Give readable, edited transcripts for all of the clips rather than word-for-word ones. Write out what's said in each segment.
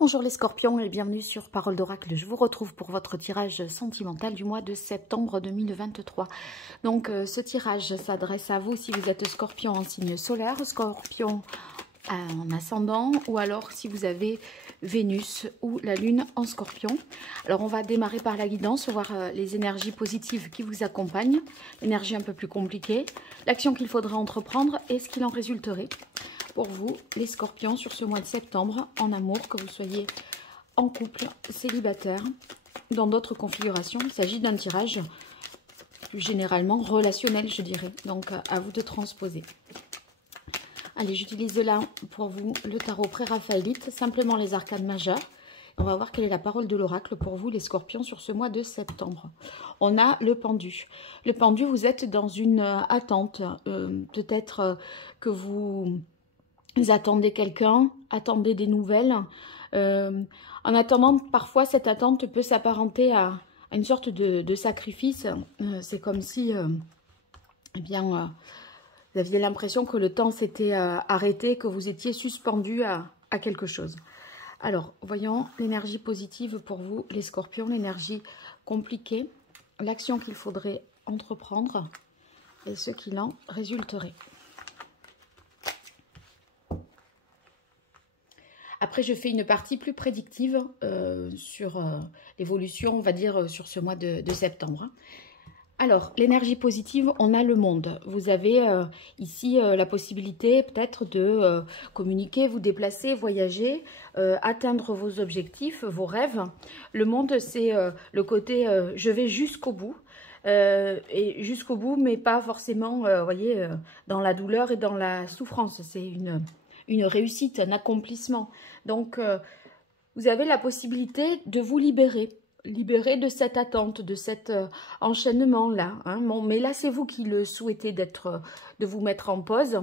Bonjour les scorpions et bienvenue sur Parole d'Oracle. Je vous retrouve pour votre tirage sentimental du mois de septembre 2023. Donc ce tirage s'adresse à vous si vous êtes scorpion en signe solaire, scorpion en ascendant ou alors si vous avez Vénus ou la Lune en scorpion. Alors on va démarrer par la guidance, voir les énergies positives qui vous accompagnent, l'énergie un peu plus compliquée, l'action qu'il faudra entreprendre et ce qu'il en résulterait pour vous, les scorpions, sur ce mois de septembre, en amour, que vous soyez en couple, célibataire, dans d'autres configurations. Il s'agit d'un tirage plus généralement relationnel, je dirais. Donc, à vous de transposer. Allez, j'utilise là pour vous le tarot pré-raphaélite, simplement les arcanes majeures. On va voir quelle est la parole de l'oracle pour vous, les scorpions, sur ce mois de septembre. On a le pendu. Le pendu, vous êtes dans une attente. Peut-être que vous attendez quelqu'un, attendez des nouvelles. En attendant, parfois, cette attente peut s'apparenter à une sorte de sacrifice. C'est comme si, vous aviez l'impression que le temps s'était arrêté, que vous étiez suspendu à quelque chose. Alors, voyons l'énergie positive pour vous, les scorpions, l'énergie compliquée, l'action qu'il faudrait entreprendre et ce qu'il en résulterait. Après, je fais une partie plus prédictive sur l'évolution, on va dire, sur ce mois de septembre. Alors, l'énergie positive, on a le monde. Vous avez ici la possibilité peut-être de communiquer, vous déplacer, voyager, atteindre vos objectifs, vos rêves. Le monde, c'est le côté je vais jusqu'au bout. Et jusqu'au bout, mais pas forcément, vous voyez, dans la douleur et dans la souffrance. C'est une réussite, un accomplissement. Donc, vous avez la possibilité de vous libérer de cette attente, de cet enchaînement-là. Hein. Bon, mais là, c'est vous qui le souhaitez de vous mettre en pause.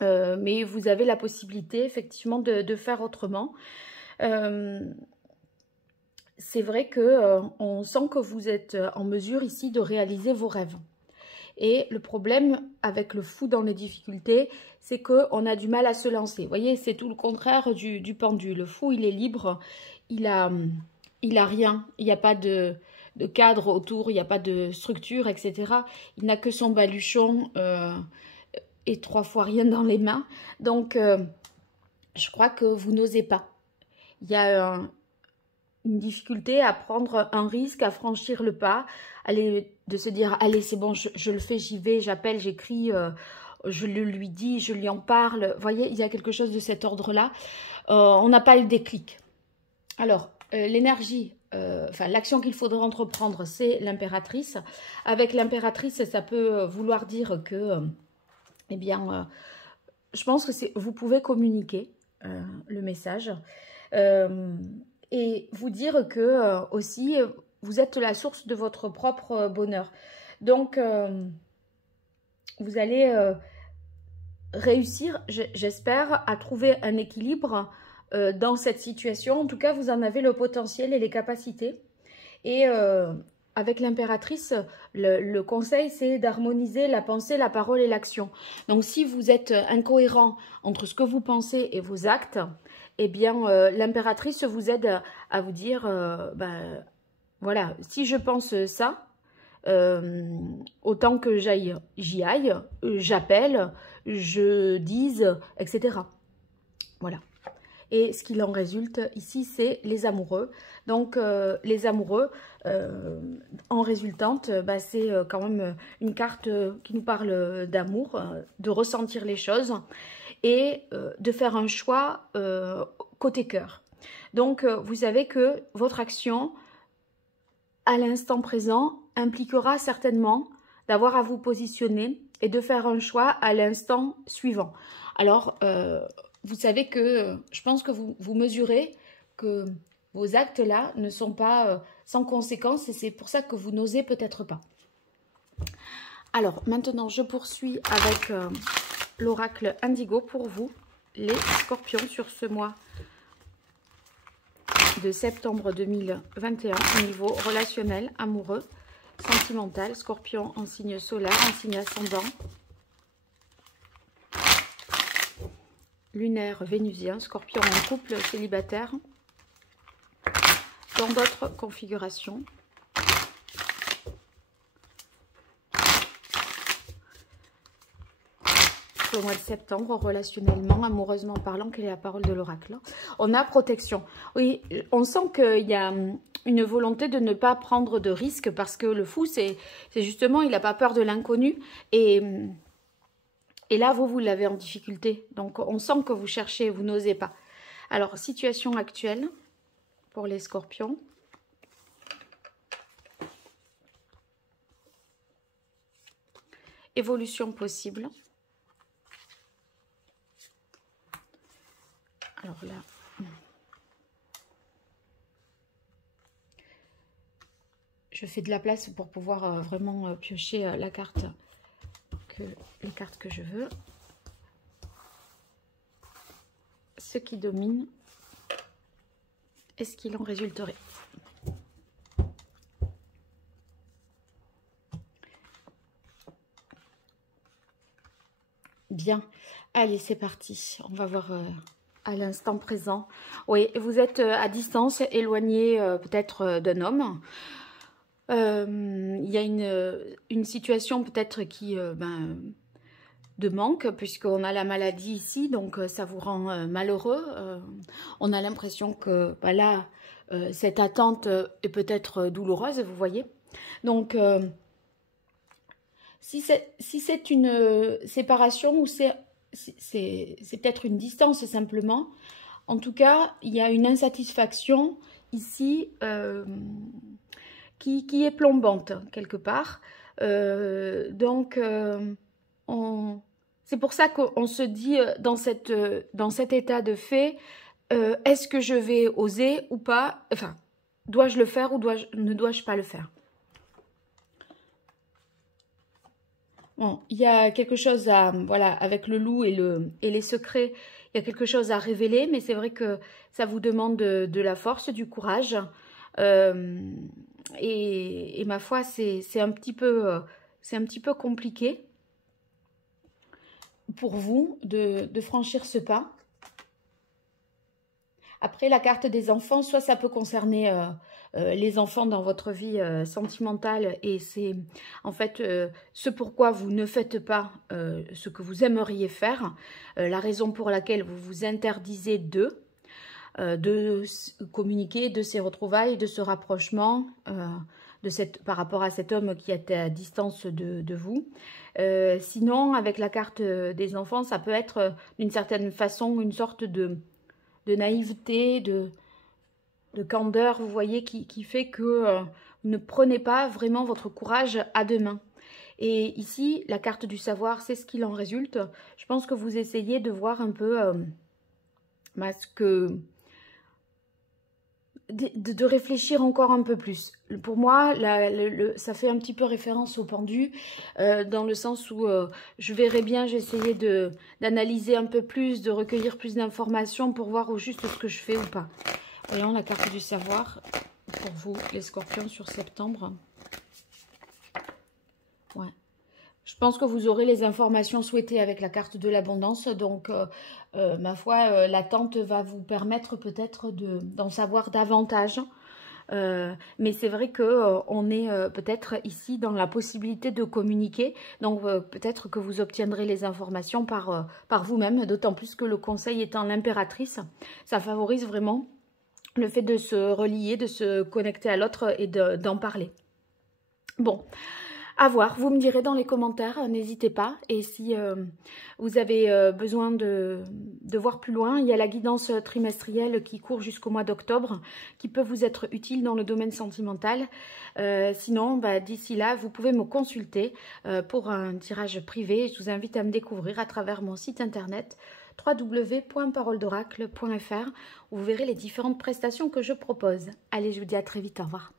Mais vous avez la possibilité, effectivement, de faire autrement. C'est vrai qu'on sent que vous êtes en mesure ici de réaliser vos rêves. Et le problème avec le fou dans les difficultés, c'est qu'on a du mal à se lancer. Vous voyez, c'est tout le contraire du pendu. Le fou, il est libre, il a rien, il n'y a pas de cadre autour, il n'y a pas de structure, etc. Il n'a que son baluchon et 3 fois rien dans les mains. Donc, je crois que vous n'osez pas. Il y a une difficulté à prendre un risque, à franchir le pas, de se dire, allez, c'est bon, je le fais, j'y vais, j'appelle, j'écris, je le lui dis, je lui en parle. Vous voyez, il y a quelque chose de cet ordre-là. On n'a pas le déclic. Alors, l'énergie, l'action qu'il faudrait entreprendre, c'est l'impératrice. Avec l'impératrice, ça peut vouloir dire que, je pense que vous pouvez communiquer le message. Et vous dire que aussi, vous êtes la source de votre propre bonheur. Donc, vous allez réussir, j'espère, à trouver un équilibre dans cette situation. En tout cas, vous en avez le potentiel et les capacités. Et avec l'impératrice, le conseil, c'est d'harmoniser la pensée, la parole et l'action. Donc, si vous êtes incohérent entre ce que vous pensez et vos actes, eh bien, l'impératrice vous aide à vous dire, voilà, si je pense ça, autant que j'y aille, j'appelle, je dise, etc. Voilà. Et ce qu'il en résulte ici, c'est les amoureux. Donc, les amoureux, en résultante, c'est quand même une carte qui nous parle d'amour, de ressentir les choses et de faire un choix côté cœur. Donc, vous savez que votre action, à l'instant présent, impliquera certainement d'avoir à vous positionner et de faire un choix à l'instant suivant. Alors, vous savez que je pense que vous mesurez que vos actes-là ne sont pas sans conséquence et c'est pour ça que vous n'osez peut-être pas. Alors, maintenant, je poursuis avec l'oracle indigo pour vous, les scorpions, sur ce mois de septembre 2021 au niveau relationnel, amoureux, sentimental, scorpion en signe solaire, en signe ascendant. lunaire vénusien, Scorpion en couple, célibataire, dans d'autres configurations. Au mois de septembre, relationnellement, amoureusement parlant, quelle est la parole de l'oracle? On a protection. Oui, on sent qu'il y a une volonté de ne pas prendre de risques parce que le fou, c'est justement, il n'a pas peur de l'inconnu. Et là, vous l'avez en difficulté. Donc, on sent que vous cherchez, vous n'osez pas. Alors, situation actuelle pour les scorpions. Évolution possible. Alors là, je fais de la place pour pouvoir vraiment piocher les cartes que je veux. Ce qui domine, est-ce qu'il en résulterait? Bien, allez, c'est parti. On va voir à l'instant présent. Oui, vous êtes à distance, éloigné peut-être d'un homme. Il y a une situation peut-être qui de manque, puisqu'on a la maladie ici, donc ça vous rend malheureux. On a l'impression que là, cette attente est peut-être douloureuse, vous voyez. Donc, si c'est une séparation ou c'est peut-être une distance simplement, en tout cas, il y a une insatisfaction ici qui est plombante quelque part. C'est pour ça qu'on se dit dans cet état de fait, est-ce que je vais oser ou pas? Enfin, dois-je le faire ou ne dois-je pas le faire? Bon, il y a quelque chose à, voilà, avec le loup et les secrets, il y a quelque chose à révéler, mais c'est vrai que ça vous demande de la force, du courage. Et ma foi, c'est un petit peu compliqué pour vous de franchir ce pas. Après, la carte des enfants, soit ça peut concerner les enfants dans votre vie sentimentale, et c'est en fait ce pourquoi vous ne faites pas ce que vous aimeriez faire, la raison pour laquelle vous vous interdisez de communiquer, de ces retrouvailles, de ce rapprochement, par rapport à cet homme qui est à distance de vous. Sinon, avec la carte des enfants, ça peut être d'une certaine façon une sorte de naïveté, de candeur, vous voyez, qui fait que vous ne prenez pas vraiment votre courage à deux mains. Et ici, la carte du savoir, c'est ce qu'il en résulte. Je pense que vous essayez de voir un peu de réfléchir encore un peu plus. Pour moi, ça fait un petit peu référence au pendu, dans le sens où je verrais bien, j'essayais d'analyser un peu plus, de recueillir plus d'informations pour voir au juste ce que je fais ou pas. Voyons la carte du savoir pour vous, les scorpions, sur septembre. Ouais. Je pense que vous aurez les informations souhaitées avec la carte de l'abondance. Donc, ma foi, l'attente va vous permettre peut-être d'en savoir davantage. Mais c'est vrai qu'on est peut-être ici dans la possibilité de communiquer. Donc, peut-être que vous obtiendrez les informations par vous-même. D'autant plus que le conseil étant l'impératrice, ça favorise vraiment le fait de se relier, de se connecter à l'autre et d'en parler. Bon. À voir, vous me direz dans les commentaires, n'hésitez pas. Et si vous avez besoin de voir plus loin, il y a la guidance trimestrielle qui court jusqu'au mois d'octobre, qui peut vous être utile dans le domaine sentimental. Sinon, d'ici là, vous pouvez me consulter pour un tirage privé. Je vous invite à me découvrir à travers mon site internet www.paroledoracle.fr où vous verrez les différentes prestations que je propose. Allez, je vous dis à très vite, au revoir.